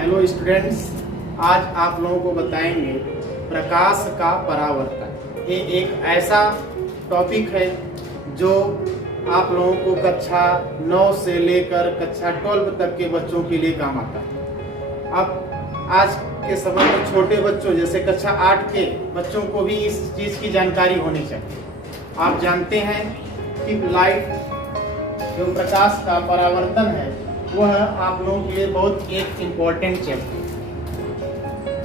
Hello students, आज आप लोगों को बताएंगे प्रकाश का परावर्तन। ये एक ऐसा टॉपिक है जो आप लोगों को कक्षा 9 से लेकर कक्षा 12 तक के बच्चों के लिए काम आता है। अब आज के समय में छोटे बच्चों जैसे कक्षा 8 के बच्चों को भी इस चीज़ की जानकारी होनी चाहिए। आप जानते हैं कि लाइट जो प्रकाश का परावर्तन है वह आप लोगों के लिए बहुत एक इम्पोर्टेंट चैप्टर।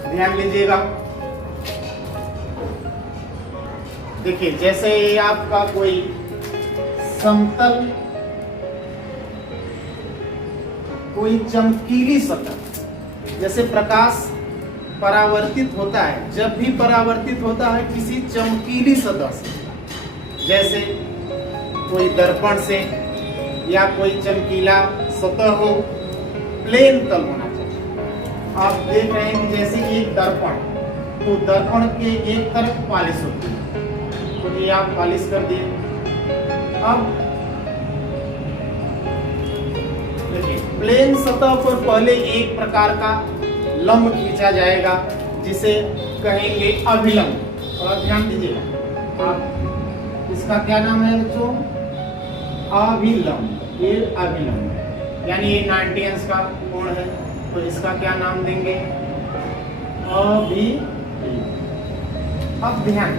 ध्यान लीजिएगा। देखिए, जैसे ये आपका कोई समतल कोई चमकीली सतह, जैसे प्रकाश परावर्तित होता है, जब भी परावर्तित होता है किसी चमकीली सतह से, जैसे कोई दर्पण से या कोई चमकीला सतह हो, प्लेन तल होना चाहिए। आप देख रहे हैं कि जैसे एक दर्पण, तो दर्पण के एक तरफ पॉलिश होती है, तो ये आप पॉलिश कर दिए। अब देखिए, प्लेन सतह पर पहले एक प्रकार का लंब खींचा जाएगा जिसे कहेंगे अभिलंब। और ध्यान दीजिएगा, आप इसका क्या नाम है बच्चों? अभिलंब। ये अभिलंब यानी ये 90 अंश का कोण है, तो इसका क्या नाम देंगे? अभिलंब। अब ध्यान,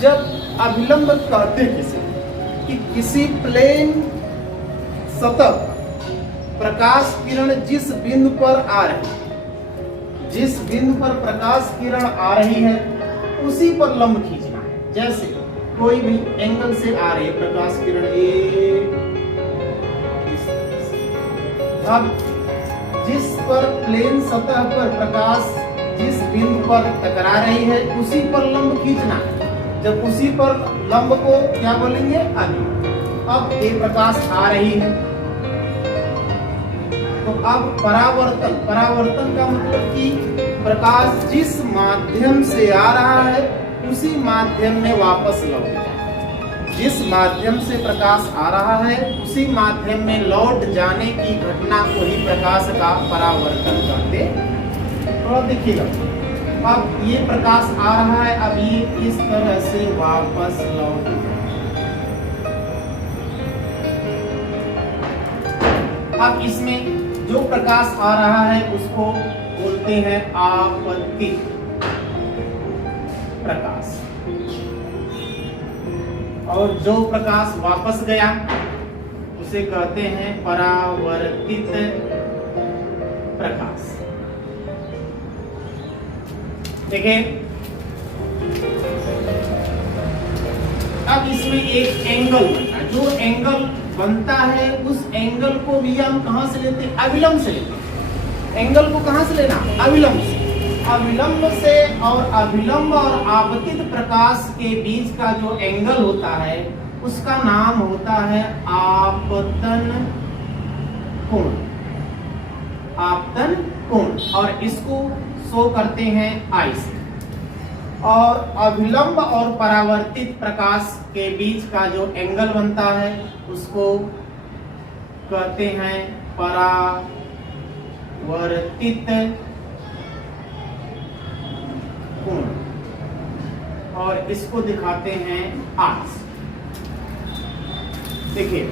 जब अभिलंब कहते किसी कि किसी प्लेन सतह प्रकाश किरण जिस बिंदु पर आ रही, जिस बिंदु पर प्रकाश किरण आ रही है उसी पर लंब खींचना है। जैसे कोई भी एंगल से आ रही है प्रकाश किरण, अब जिस पर प्लेन सतह पर प्रकाश जिस बिंदु पर टकरा रही है उसी पर लंब खींचना है। जब उसी पर लंब को क्या बोलेंगे? अभिलंब। अब ये प्रकाश आ रही है, तो अब परावर्तन का मतलब कि प्रकाश जिस माध्यम से आ रहा है उसी माध्यम में वापस लौट जाए। जिस माध्यम से प्रकाश आ रहा है उसी माध्यम में लौट जाने की घटना को ही प्रकाश का परावर्तन कहते हैं। तो अब देखिएगा, अब ये प्रकाश आ रहा है, अब ये इस तरह से वापस लौट जाए। अब इसमें जो प्रकाश आ रहा है उसको बोलते हैं आपतित प्रकाश, और जो प्रकाश वापस गया उसे कहते हैं परावर्तित प्रकाश। देखिए, अब इसमें एक एंगल बनता है। जो एंगल बनता है उस एंगल को भी हम कहां से लेते हैं? अभिलंब से लेते हैं। एंगल को कहां से लेना? अभिलंब से। अभिलंब से, और अभिलंब और आपतित प्रकाश के बीच का जो एंगल होता है उसका नाम होता है आपतन कोण। आपतन कोण, और इसको शो करते हैं आई से। और अभिलंब और परावर्तित प्रकाश के बीच का जो एंगल बनता है उसको कहते हैं परावर्तित कोण, और इसको दिखाते हैं आर से। देखिए,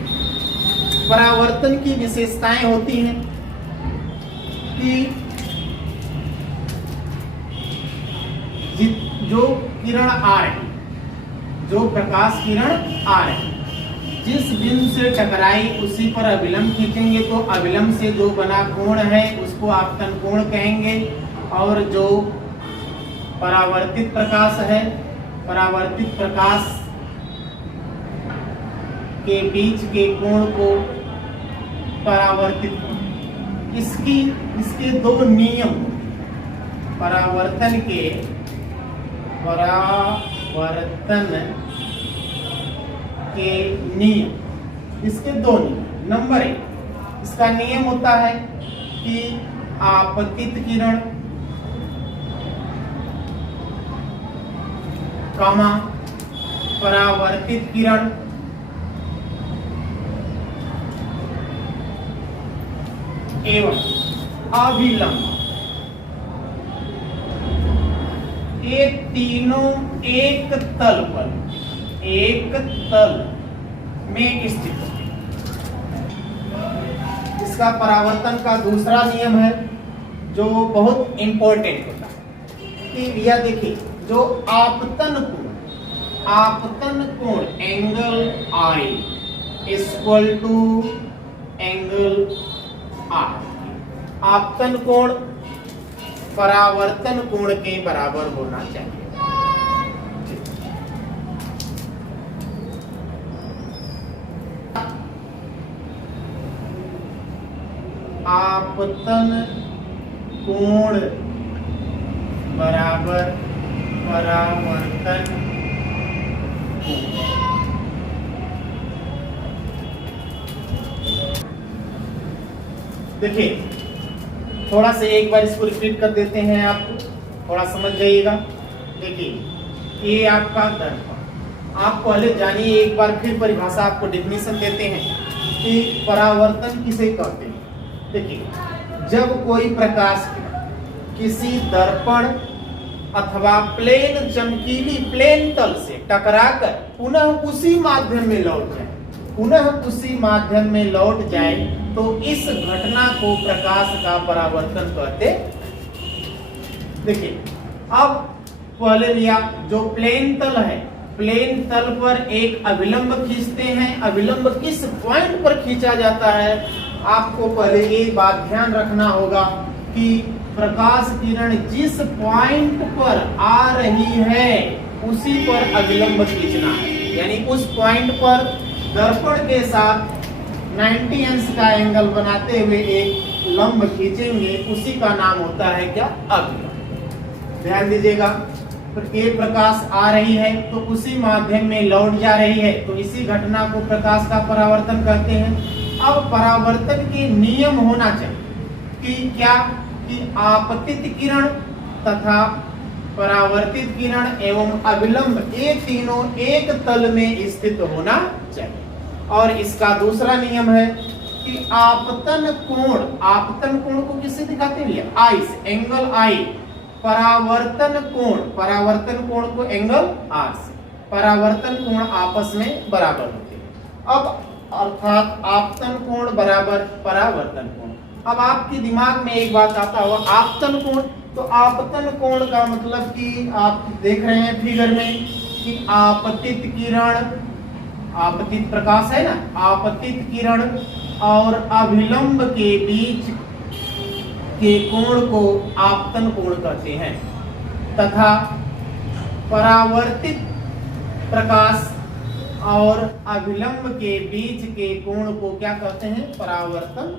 परावर्तन की विशेषताएं होती हैं कि जो किरण आ रही, जो प्रकाश किरण आ रही, जिस बिंदु से टकराई उसी पर अभिलंब खींचेंगे, तो अभिलंब से जो बना कोण है उसको आपतन कोण कहेंगे। और जो परावर्तित प्रकाश है, परावर्तित प्रकाश के बीच के कोण को परावर्तित कोण। इसके दो नियम, परावर्तन के नियम, इसके दो नियम। नंबर 1, इसका नियम होता है कि आपतित किरण कामा परावर्तित किरण एवं अभिलंब, ये तीनों एक तल पर, एक तल में स्थित है। इसका परावर्तन का दूसरा नियम है जो बहुत इंपॉर्टेंट होता है कि भैया देखिए, जो आपतन कोण angle I equal to angle R, आपतन कोण परावर्तन कोण के बराबर होना चाहिए। आपतन कोण बराबर परावर्तन कोण। देखिए थोड़ा से एक बार इसको रिपीट कर देते हैं, आपको थोड़ा समझ जाइएगा। देखिए ये आपका दर्पण, आप पहले जानिए, एक बार फिर परिभाषा आपको डेफिनेशन देते हैं कि परावर्तन किसे कहते हैं। देखिए जब कोई प्रकाश किसी दर्पण अथवा प्लेन चमकीली प्लेन तल से टकराकर पुनः उसी माध्यम में लौट जाए, पुनः उसी माध्यम में लौट जाए तो इस घटना को प्रकाश का परावर्तन कहते। देखिए अब पहले लिया जो प्लेन तल है, प्लेन तल पर एक अभिलंब खींचते हैं। अभिलंब किस पॉइंट पर खींचा जाता है, आपको पहले ये बात ध्यान रखना होगा कि प्रकाश किरण जिस पॉइंट पर आ रही है उसी पर अभिलंब खींचना है। यानी उस पॉइंट पर दर्पण के साथ 90 अंश का एंगल बनाते हुए एक लंब खींचेंगे, उसी का नाम होता है क्या, अभिलंब। ध्यान दीजिएगा, तो ये प्रकाश आ रही है तो उसी माध्यम में लौट जा रही है, तो इसी घटना को प्रकाश का परावर्तन कहते हैं। अब परावर्तन के नियम होना चाहिए कि क्या, कि आपतित किरण तथा परावर्तित किरण एवं अभिलंब ये तीनों एक तल में स्थित होना चाहिए। और इसका दूसरा नियम है कि आपतन कोण को किससे दिखाते हैं, आई से, एंगल आई। परावर्तन कोण को एंगल आर से, परावर्तन कोण आपस में बराबर होते हैं। अब अर्थात आपतन कोण बराबर परावर्तन कोण। अब आपके दिमाग में एक बात आता होगा, आपतन कोण, तो आपतन कोण का मतलब कि आप देख रहे हैं फिगर में कि आपतित किरण, आपतित प्रकाश है ना, आपतित किरण और अभिलंब के बीच के कोण को आपतन कोण कहते हैं, तथा परावर्तित प्रकाश और अभिलंब के बीच के कोण को क्या कहते हैं, परावर्तन